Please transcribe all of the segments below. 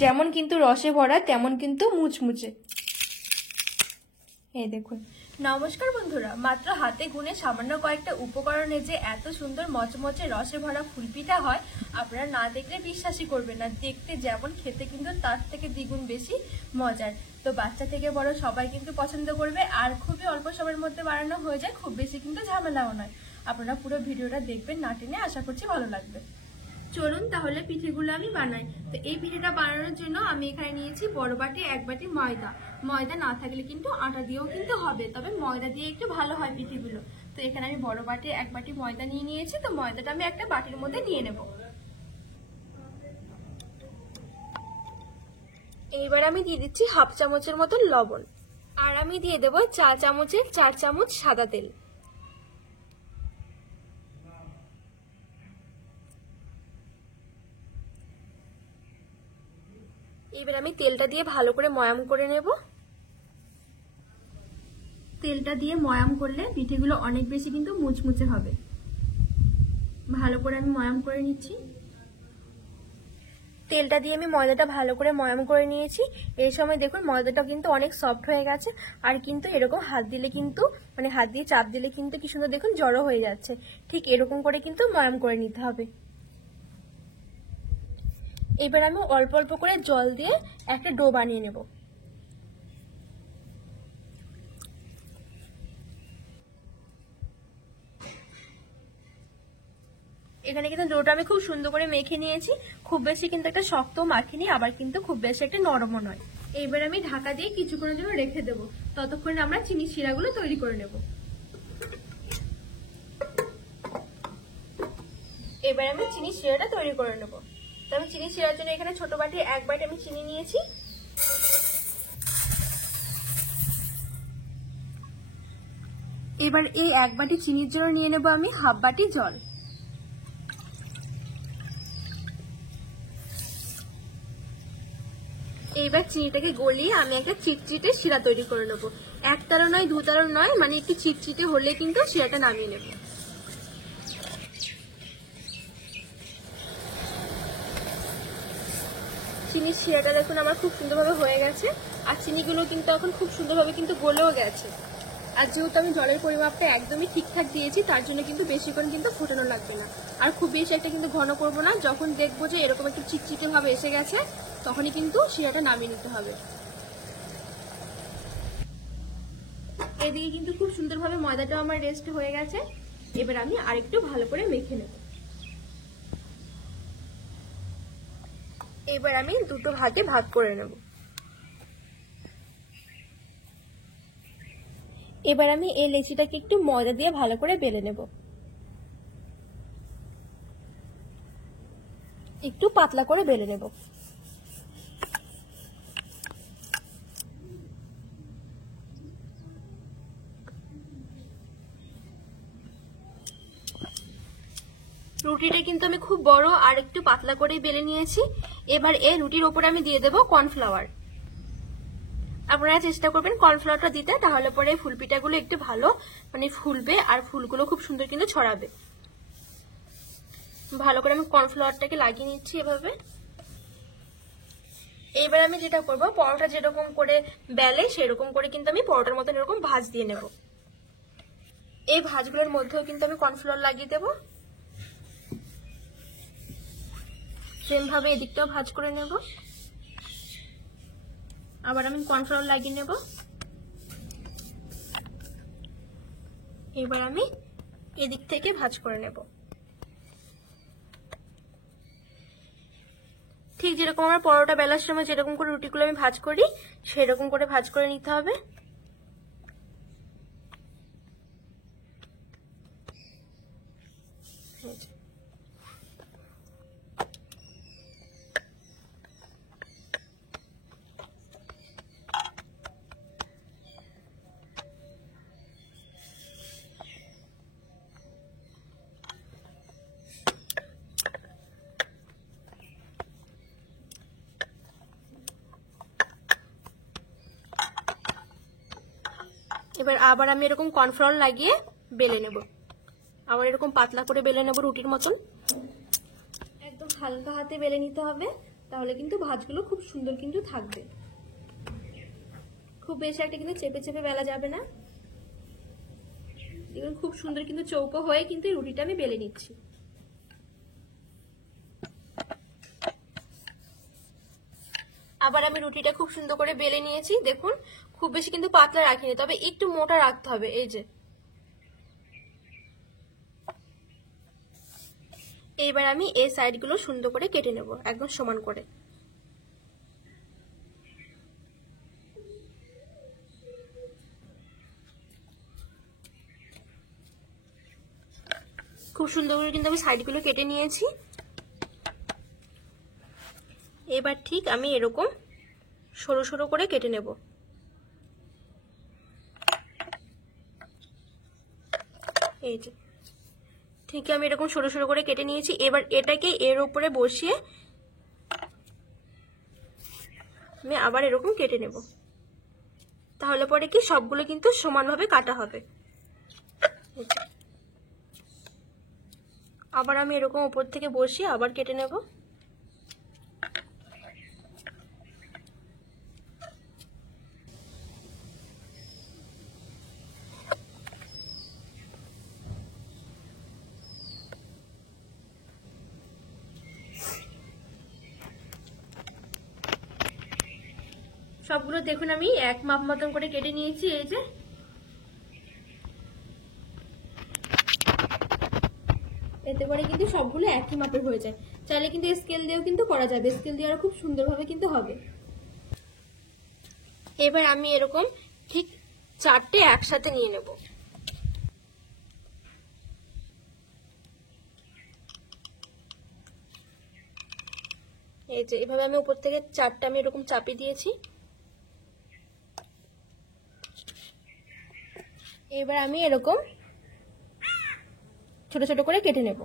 যেমন কিন্তু রসে ভরা তেমন কিন্তু মুচমুচে। এই দেখুন। নমস্কার বন্ধুরা, মাত্র হাতে গুনে সামান্য কয়েকটা উপকরণে যে এত সুন্দর মচমচে রসে ভরা ফুলপিঠা হয় আপনারা না দেখলে বিশ্বাসই করবেন না। দেখতে যেমন, খেতে কিন্তু তার থেকে দ্বিগুণ বেশি মজার। তো বাচ্চা থেকে বড় সবাই কিন্তু পছন্দ করবে, আর খুবই অল্প সময়ের মধ্যে বানানো হয়ে যায়, খুব বেশি কিন্তু ঝামেলাও নয়। আপনারা পুরো ভিডিওটা দেখবেন না টেনে, আশা করছি ভালো লাগবে। চলুন তাহলে পিঠেগুলো আমি বানাই। তো এই পিঠেটা বানানোর জন্য আমি এখানে নিয়েছি বড় বাটি 1 বাটি ময়দা। ময়দা না থাকলে কিন্তু আটা দিয়েও কিন্তু হবে, তবে ময়দা দিয়ে একটু ভালো হয় পিঠেগুলো। তো এখানে আমি বড় বাটি 1 বাটি ময়দা নিয়ে নিয়েছি। তো ময়দাটা আমি একটা বাটির মধ্যে নিয়ে নেব। এইবার আমি দিয়ে দিচ্ছি হাফ চামচের মতন লবণ, আর আমি দিয়ে দেবো চা চামচের 4 চামচ সাদা তেল। এবার আমি তেলটা দিয়ে ভালো করে ময়াম করে নেব। তেলটা দিয়ে ময়াম করলে পিঠেগুলো অনেক বেশি কিন্তু মুচমুচে হবে। ভালো করে আমি ময়াম করে নিচ্ছি। তেলটা দিয়ে আমি ময়দাটা ভালো করে ময়াম করে নিয়েছি। এই সময় দেখুন ময়দাটা কিন্তু অনেক সফট হয়ে গেছে, আর কিন্তু এরকম হাত দিলে কিন্তু হাত দিয়ে চাপ দিলে কিন্তু কি সুন্দর দেখুন জড়ো হয়ে যাচ্ছে। ঠিক এরকম করে কিন্তু ময়াম করে নিতে হবে। এবার আমি অল্প অল্প করে জল দিয়ে একটা ডো বানিয়ে নেব। এখানে কিন্তু ডোটা আমি খুব সুন্দর করে মেখে নিয়েছি। খুব বেশি কিন্তু একটা শক্ত মাখিনি, আবার কিন্তু খুব বেশি একটা নরমও নয়। এইবার আমি ঢাকা দিয়ে কিছুক্ষণের জন্য রেখে দেবো, ততক্ষণে আমরা চিনি শিরাগুলো তৈরি করে নেব। এবার আমি চিনি শিরাটা তৈরি করে নেব। তো আমি চিনি শিরার জন্য এখানে ছোট বাটি 1 বাটি আমি চিনি নিয়েছি। এবার এই 1 বাটি চিনির জন্য নিয়ে নেব আমি হাফ বাটি জল। এইবার চিনিটাকে গলিয়ে আমি একটা চিটচিটে শিরা তৈরি করে নেব। একতারা নয়, দুতারা নয়, একটু চিটচিটে হলে কিন্তু শিরাটা নামিয়ে নেব। চিনির শিরাটা দেখুন আমার খুব সুন্দরভাবে হয়ে গেছে, আর চিনিগুলো কিন্তু এখন খুব সুন্দরভাবে কিন্তু গলেও গেছে। আর যেহেতু আমি জলের পরিমাপটা একদমই ঠিকঠাক দিয়েছি, তার জন্য কিন্তু বেশিক্ষণ কিন্তু ফোটানো লাগবে না। আর খুব বেশি একটা কিন্তু ঘন করবো না। যখন দেখবো যে এরকম একটু চিটচিটে ভাবে এসে গেছে, তখনই কিন্তু শিরাটা নামিয়ে নিতে হবে। এদিকে কিন্তু খুব সুন্দরভাবে ময়দাটাও আমার রেস্ট হয়ে গেছে। এবার আমি আরেকটু ভালো করে মেখে নেব। এবার আমি দুটো ভাগে ভাগ করে নেব। এবার আমি এই লেচিটাকে একটু ময়দা দিয়ে ভালো করে বেলে নেব। একটু পাতলা করে বেলে নেব। রুটিটা কিন্তু আমি খুব বড় আর একটু পাতলা করে বেলে নিয়েছি। এবার এই রুটির ওপরে আমি দিয়ে দেব কর্নফ্লাওয়ার। আপনারা চেষ্টা করবেন কর্নফ্লাওয়ারটা দিতে, তাহলে পরে ফুলপিঠাগুলো একটু ভালো ফুলবে, আর ফুলগুলো খুব সুন্দর কিন্তু ছড়াবে। ভালো করে আমি কর্নফ্লাওয়ারটাকে লাগিয়ে নিচ্ছি এভাবে। এবার আমি যেটা করব, পরোটা যেরকম করে বেলে সেরকম করে কিন্তু আমি পরোটার মতন এরকম ভাঁজ দিয়ে নেব। এই ভাঁজগুলোর মধ্যেও কিন্তু আমি কর্নফ্লাওয়ার লাগিয়ে দেব। সেম ভাবে এদিকটাও ভাঁজ করে নেব। আবার আমি কর্নফ্লাওয়ার লাগিয়ে নেব। এবার আমি এদিক থেকে ভাঁজ করে নেব। ঠিক যেরকম আমার পরোটা বেলার সময় যেরকম করে রুটিগুলো আমি ভাঁজ করি, সেরকম করে ভাঁজ করে নিতে হবে। এবার আবার আমি এরকম কর্নফ্লাওয়ার লাগিয়ে বেলে নেব। আবার এরকম পাতলা করে বেলে নেব রুটির মতন। একদম হালকা হাতে বেলে নিতে হবে, তাহলে কিন্তু ভাঁজগুলো খুব সুন্দর কিন্তু থাকবে। খুব বেশি একটা কিন্তু চেপে চেপে বেলা যাবে না। দেখুন খুব সুন্দর কিন্তু চৌকো হয়ে কিন্তু রুটিটা আমি বেলে নিচ্ছি। আবার আমি রুটিটা খুব সুন্দর করে বেলে নিয়েছি। দেখুন খুব বেশি কিন্তু পাতলা রাখিনি, তবে একটু মোটা রাখতে হবে। এই যে এইবার আমি এই সাইডগুলো সুন্দর করে কেটে নেব একদম সমান করে। খুব সুন্দর করে কিন্তু আমি সাইডগুলো কেটে নিয়েছি। এবার ঠিক আমি এরকম সরু সরু করে কেটে নেব। এই যে ঠিক আমি এরকম সরু সরু করে কেটে নিয়েছি। এবার এটাকে এর উপরে বসিয়ে আমি আবার এরকম কেটে নেব। তাহলে পরে কি সবগুলো কিন্তু সমানভাবে কাটা হবে। আবার আমি এরকম উপর থেকে বসিয়ে আবার কেটে নেব। সবগুলো দেখুন আমি এক মাপ মতন করে কেটে নিয়েছি। এই যে এতে করে কিন্তু সবগুলো একই মাপের হয়ে যায়। চাইলে কিন্তু স্কেল দিয়েও কিন্তু করা যাবে, স্কেল দিয়ে আরো খুব সুন্দরভাবে কিন্তু হবে। এবার আমি এরকম ঠিক 4টে একসাথে নিয়ে নেব। এই যে এভাবে আমি উপর থেকে 4টা আমি এরকম চাপিয়ে দিয়েছি। এবার আমি এরকম ছোট ছোট করে কেটে নেব।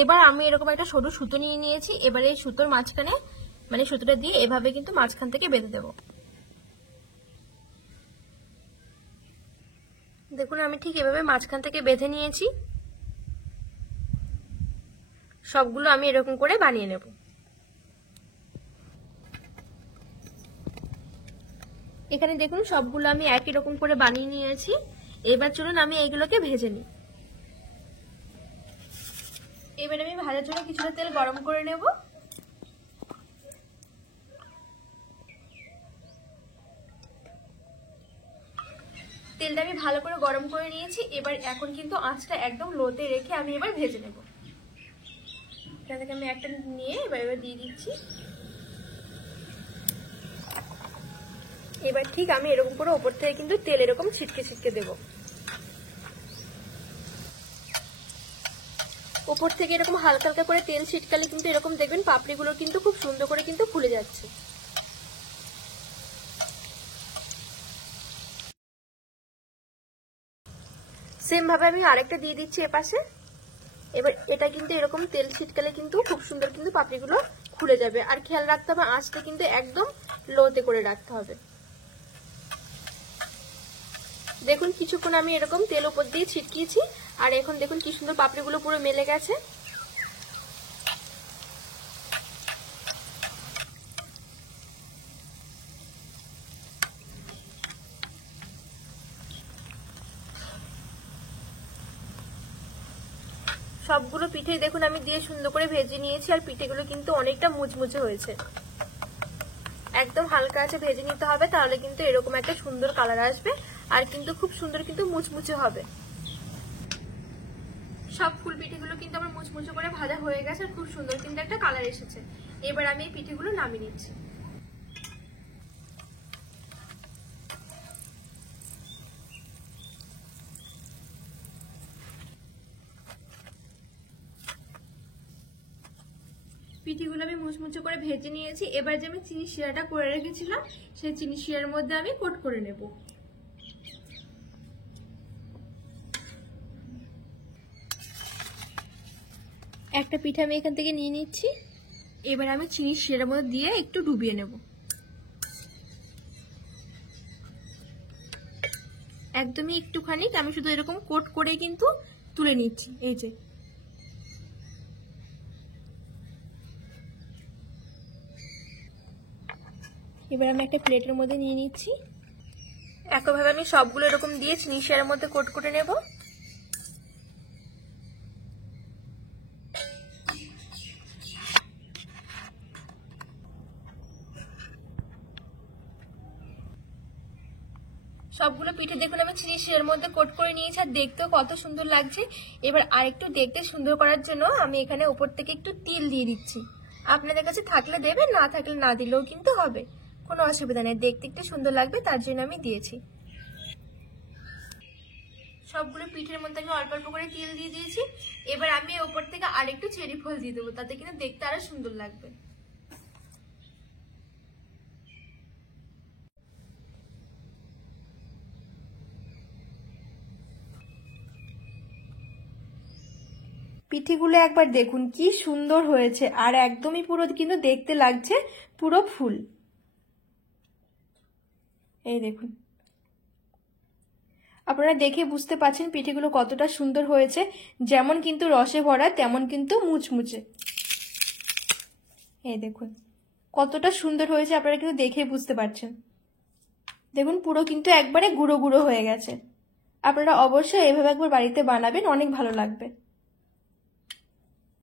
এবার আমি এরকম একটা সরু সুতো নিয়ে নিয়েছি। এবার এই সুতোর মাঝখানে মানে সুতোটা দিয়ে এভাবে কিন্তু মাঝখান থেকে বেঁধে দেব। দেখুন আমি ঠিক এভাবে মাঝখান থেকে বেঁধে নিয়েছি। সবগুলো আমি এরকম করে বানিয়ে নেব। এখানে দেখুন সবগুলো আমি একই রকম করে বানিয়ে নিয়েছি। এবার চলুন আমি এইগুলোকে ভেজে নিই। এবার আমি ভাজার জন্য কিছুটা তেল গরম করে নেব। তেলটা আমি ভালো করে গরম করে নিয়েছি। এবার এখন কিন্তু আঁচটা একদম লোতে রেখে আমি এবার ভেজে নেব। এখান থেকে আমি একটা নিয়ে এবার দিয়ে দিচ্ছি। এবার ঠিক আমি এরকম করে উপর থেকে কিন্তু তেল এরকম ছিটকে ছিটকে দেব। উপর থেকে এরকম হালকা হালকা করে তেল ছিটকালে কিন্তু এরকম দেখবেন পাপড়িগুলো কিন্তু খুব সুন্দর করে কিন্তু ফুলে যাচ্ছে। সেম ভাবে আমি আরেকটা দিয়ে দিচ্ছি এপাশে। এবার এটা কিন্তু এরকম তেল ছিটকালে কিন্তু খুব সুন্দর কিন্তু পাপড়িগুলো খুলে যাবে। আর খেয়াল রাখতে হবে আঁচটা কিন্তু একদম লোতে করে রাখতে হবে। দেখুন কিছুক্ষণ আমি এরকম তেল উপর দিয়ে ছিটকিয়েছি আর এখন দেখুন কি সুন্দর পাপড়িগুলো পুরো মেলে গেছে। সবগুলো পিঠে দেখুন আমি দিয়ে সুন্দর করে ভেজে নিয়েছি আর পিঠেগুলো কিন্তু অনেকটা মুচমুচে হয়েছে। একদম হালকা আছে ভেজে নিতে হবে, তাহলে কিন্তু এরকম একটা সুন্দর কালার আসবে আর কিন্তু খুব সুন্দর কিন্তু মুচমুচে হবে। সব ফুল পিঠেগুলো কিন্তু আমার মুচমুচে করে ভাজা হয়ে গেছে আর খুব সুন্দর কিন্তু একটা কালার এসেছে। এবার আমি এই পিঠেগুলো নামিয়ে নিচ্ছি। পিঠেগুলো আমি মুচমুচে করে ভেজে নিয়েছি। এবার যে আমি চিনি শিরাটা করে রেখেছিলাম সেই চিনি শিরার মধ্যে আমি কোট করে নেব। একটা পিঠা আমি এখান থেকে নিয়ে নিচ্ছি। এবার আমি চিনি শিরার মধ্যে দিয়ে একটু ডুবিয়ে নেব। একদমই একটুখানি, আমি শুধু এরকম কোট করে কিন্তু তুলে নিচ্ছি। এই যে এবার আমি একটা প্লেটের মধ্যে নিয়ে নিচ্ছি। একইভাবে আমি সবগুলো এরকম দিয়ে চিনি শিরার মধ্যে কোট করে নেব। সবগুলো পিঠে দেখুন আমি চিনি শিরার মধ্যে কোট করে নিয়েছি, আর দেখতেও কত সুন্দর লাগছে। এবার আরেকটু দেখতে সুন্দর করার জন্য আমি এখানে উপর থেকে একটু তিল দিয়ে দিচ্ছি। আপনাদের কাছে থাকলে দেবেন, না থাকলে না দিলেও কিন্তু হবে, কোনো অসুবিধা নেই, দেখতে একটু সুন্দর লাগবে তার জন্য আমি দিয়েছি। সবগুলো পিঠের মধ্যে আমি অল্প অল্প করে তিল দিয়ে দিয়েছি। এবার আমি উপর থেকে আরেকটু চেরি ফল দিয়ে দেবো, তাতে কিন্তু দেখতে আরো সুন্দর লাগবে। পিঠেগুলো একবার দেখুন কি সুন্দর হয়েছে, আর একদমই পুরো কিন্তু দেখতে লাগছে পুরো ফুল। এই দেখুন, আপনারা দেখে বুঝতে পারছেন পিঠেগুলো কতটা সুন্দর হয়েছে, যেমন কিন্তু রসে ভরা তেমন কিন্তু মুচমুচে। এই দেখুন কতটা সুন্দর হয়েছে, আপনারা কিন্তু দেখে বুঝতে পারছেন। দেখুন পুরো কিন্তু একবারে গুঁড়ো গুঁড়ো হয়ে গেছে। আপনারা অবশ্যই এভাবে একবার বাড়িতে বানাবেন, অনেক ভালো লাগবে।